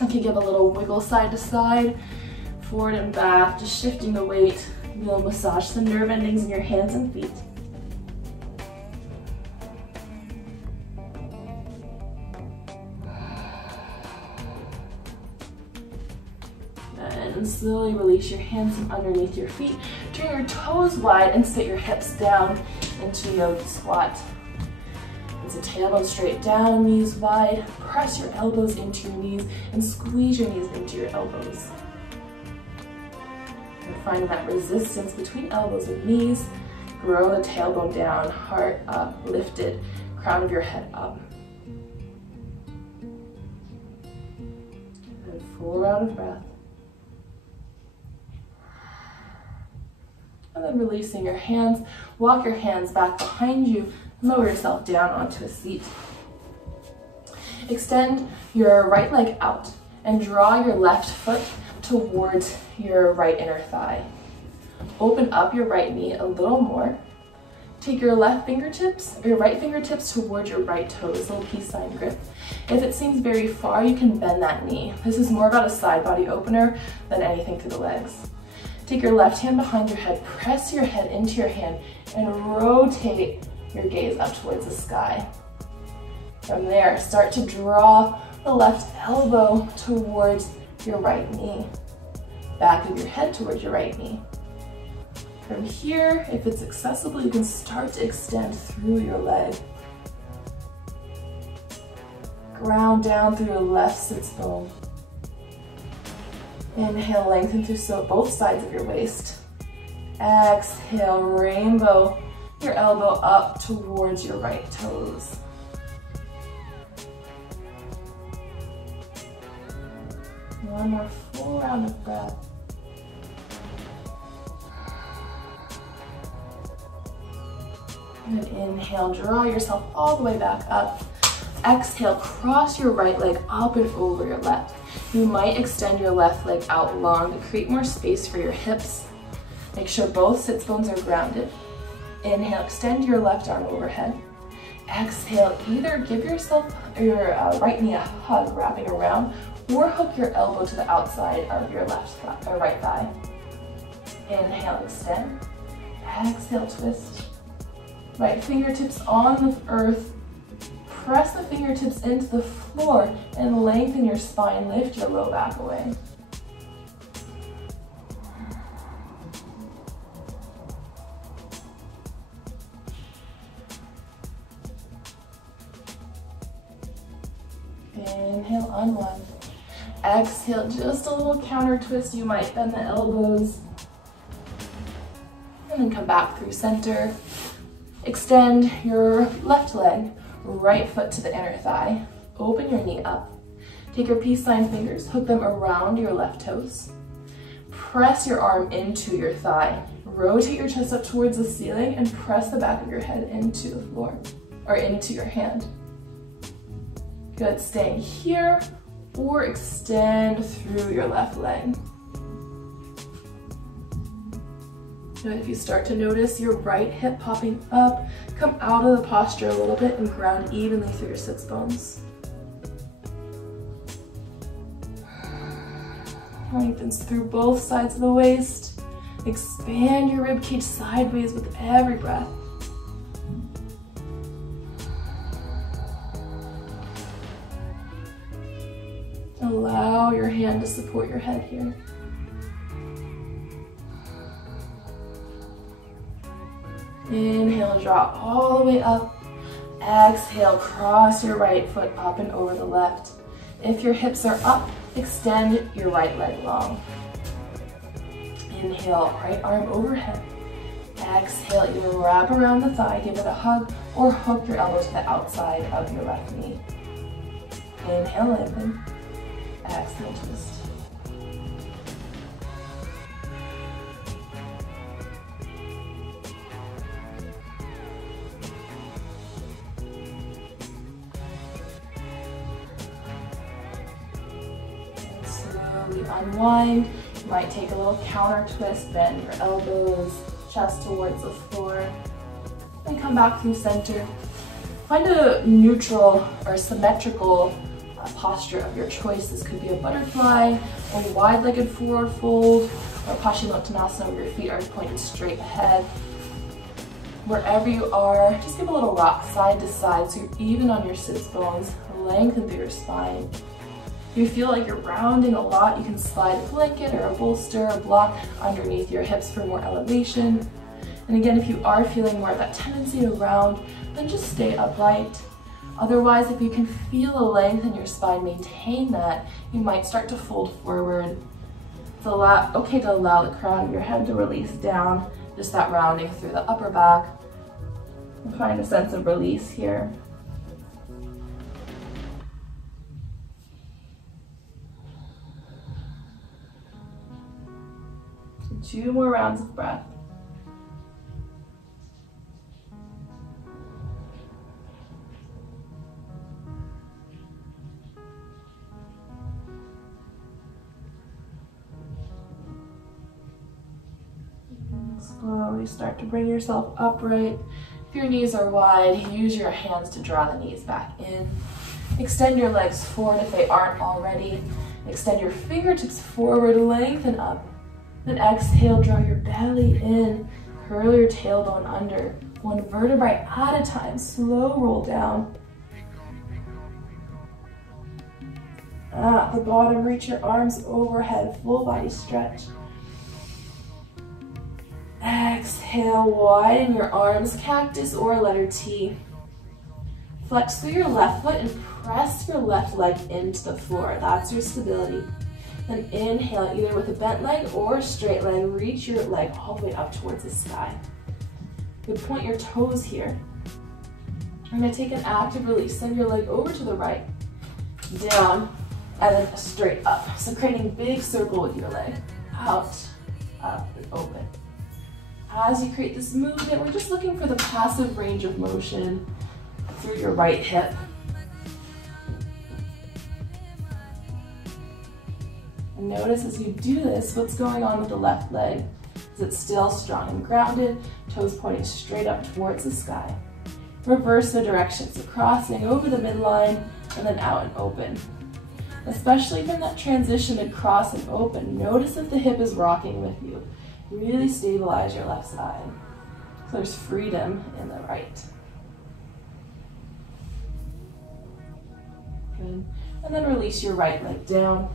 You can give a little wiggle side to side, forward and back, just shifting the weight. You'll massage the nerve endings in your hands and feet. And slowly release your hands from underneath your feet. Turn your toes wide and sit your hips down into yogi squat. So tailbone straight down, knees wide. Press your elbows into your knees and squeeze your knees into your elbows. And finding that resistance between elbows and knees. Grow the tailbone down, heart up, lifted, crown of your head up. And full round of breath. And then releasing your hands, walk your hands back behind you, lower yourself down onto a seat. Extend your right leg out and draw your left foot towards your right inner thigh. Open up your right knee a little more. Take your left fingertips, or your right fingertips towards your right toes, little peace sign grip. If it seems very far, you can bend that knee. This is more about a side body opener than anything through the legs. Take your left hand behind your head, press your head into your hand, and rotate your gaze up towards the sky. From there, start to draw the left elbow towards your right knee. Back of your head towards your right knee. From here, if it's accessible, you can start to extend through your leg. Ground down through your left sits bone. Inhale, lengthen through both sides of your waist. Exhale, rainbow your elbow up towards your right toes. One more full round of breath. And inhale, draw yourself all the way back up. Exhale, cross your right leg up and over your left. You might extend your left leg out long to create more space for your hips. Make sure both sits bones are grounded. Inhale, extend your left arm overhead. Exhale, either give yourself your right knee a hug, wrapping around, or hook your elbow to the outside of your right thigh. Inhale, extend. Exhale, twist. Right fingertips on the earth. Press the fingertips into the floor and lengthen your spine. Lift your low back away. Inhale, unwind. Exhale, just a little counter twist. You might bend the elbows. And then come back through center. Extend your left leg, right foot to the inner thigh. Open your knee up. Take your peace sign fingers, hook them around your left toes. Press your arm into your thigh. Rotate your chest up towards the ceiling and press the back of your head into the floor, or into your hand. Good, staying here, or extend through your left leg. Good, if you start to notice your right hip popping up, come out of the posture a little bit and ground evenly through your sits bones. Lengthens through both sides of the waist. Expand your rib cage sideways with every breath. Allow your hand to support your head here. Inhale, draw all the way up. Exhale, cross your right foot up and over the left. If your hips are up, extend your right leg long. Inhale, right arm overhead. Exhale, either wrap around the thigh, give it a hug, or hook your elbow to the outside of your left knee. Inhale, lengthen. Exhale, twist. And slowly unwind. You might take a little counter twist, bend your elbows, chest towards the floor, and come back through center. Find a neutral or symmetrical a posture of your choice. This could be a butterfly, or wide-legged forward fold, or Paschimottanasana where your feet are pointed straight ahead. Wherever you are, just give a little rock side to side so you're even on your sits bones, lengthen through your spine. If you feel like you're rounding a lot, you can slide a blanket or a bolster or block underneath your hips for more elevation. And again, if you are feeling more of that tendency to round, then just stay upright. Otherwise, if you can feel a length in your spine, maintain that. You might start to fold forward. It's okay to allow the crown of your head to release down, just that rounding through the upper back. And find a sense of release here. Two more rounds of breath. Slowly start to bring yourself upright. If your knees are wide, use your hands to draw the knees back in. Extend your legs forward if they aren't already. Extend your fingertips forward, lengthen up. Then exhale, draw your belly in, curl your tailbone under. One vertebrae at a time, slow roll down. At the bottom, reach your arms overhead, full body stretch. Exhale, widen your arms, cactus or letter T. Flex through your left foot and press your left leg into the floor. That's your stability. Then inhale, either with a bent leg or a straight leg, reach your leg all the way up towards the sky. You point your toes here. You're gonna take an active release. Send your leg over to the right, down, and then straight up. So creating a big circle with your leg. Out, up, and open. As you create this movement, we're just looking for the passive range of motion through your right hip. And notice as you do this, what's going on with the left leg. Is it still strong and grounded? Toes pointing straight up towards the sky. Reverse the direction, so crossing over the midline and then out and open. Especially from that transition to cross and open, notice if the hip is rocking with you. Really stabilize your left side. So there's freedom in the right. Good. And then release your right leg down.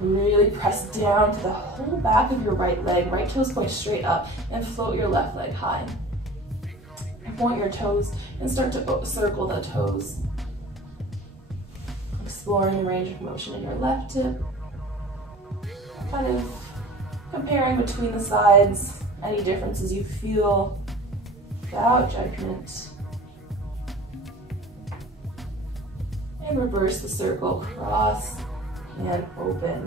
Really press down to the whole back of your right leg. Right toes point straight up and float your left leg high. Point your toes and start to circle the toes. Exploring the range of motion in your left hip. Kind of comparing between the sides, any differences you feel without judgment. And reverse the circle, cross and open.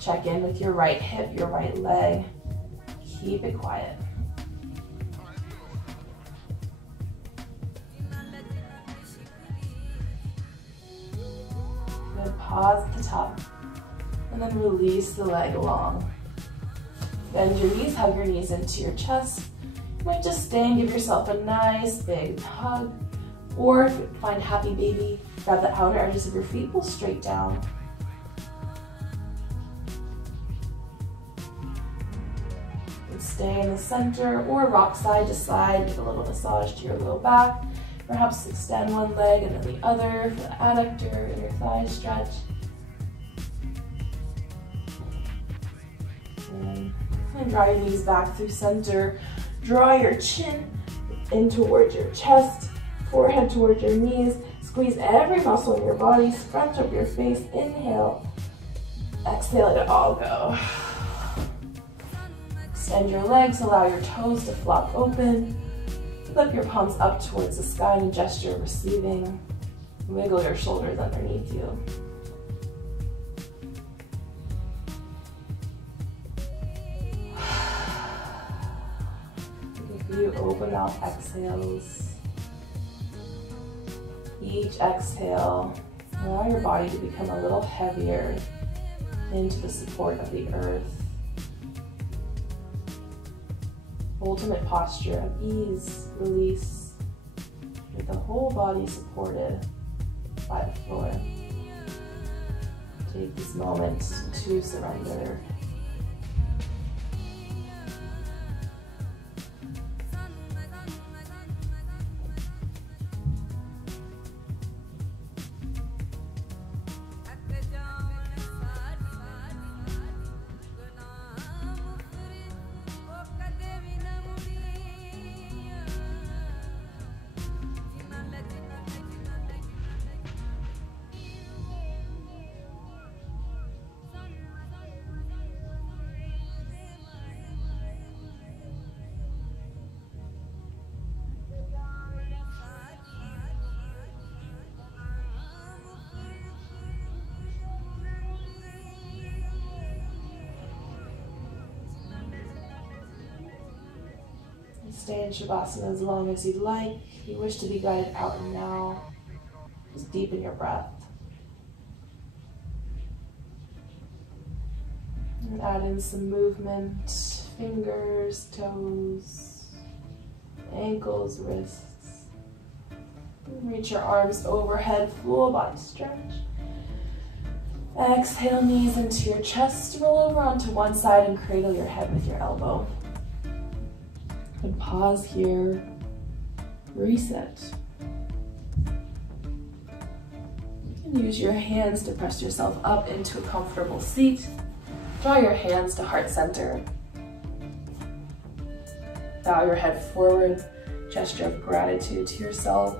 Check in with your right hip, your right leg. Keep it quiet. Good, pause at the top. And then release the leg along. Bend your knees, hug your knees into your chest. You might just stay and give yourself a nice big hug. Or if you find happy baby, grab the outer edges of your feet, pull straight down. And stay in the center or rock side to side, give a little massage to your low back. Perhaps extend one leg and then the other for the adductor, inner thigh stretch. And draw your knees back through center. Draw your chin in towards your chest, forehead towards your knees. Squeeze every muscle in your body, scrunch up your face. Inhale, exhale, let it all go. Extend your legs, allow your toes to flop open. Flip your palms up towards the sky in a gesture of receiving. Wiggle your shoulders underneath you. You open out exhales. Each exhale, allow your body to become a little heavier into the support of the earth. Ultimate posture of ease, release, with the whole body supported. by the floor. Take this moment to surrender. Stay in Shavasana as long as you'd like. If you wish to be guided out and now, just deepen your breath. And add in some movement, fingers, toes, ankles, wrists. And reach your arms overhead, full body stretch. Exhale, knees into your chest, roll over onto one side and cradle your head with your elbow. And pause here, reset. And use your hands to press yourself up into a comfortable seat. Draw your hands to heart center. Bow your head forward, gesture of gratitude to yourself,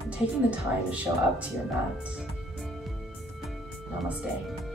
and taking the time to show up to your mat. Namaste.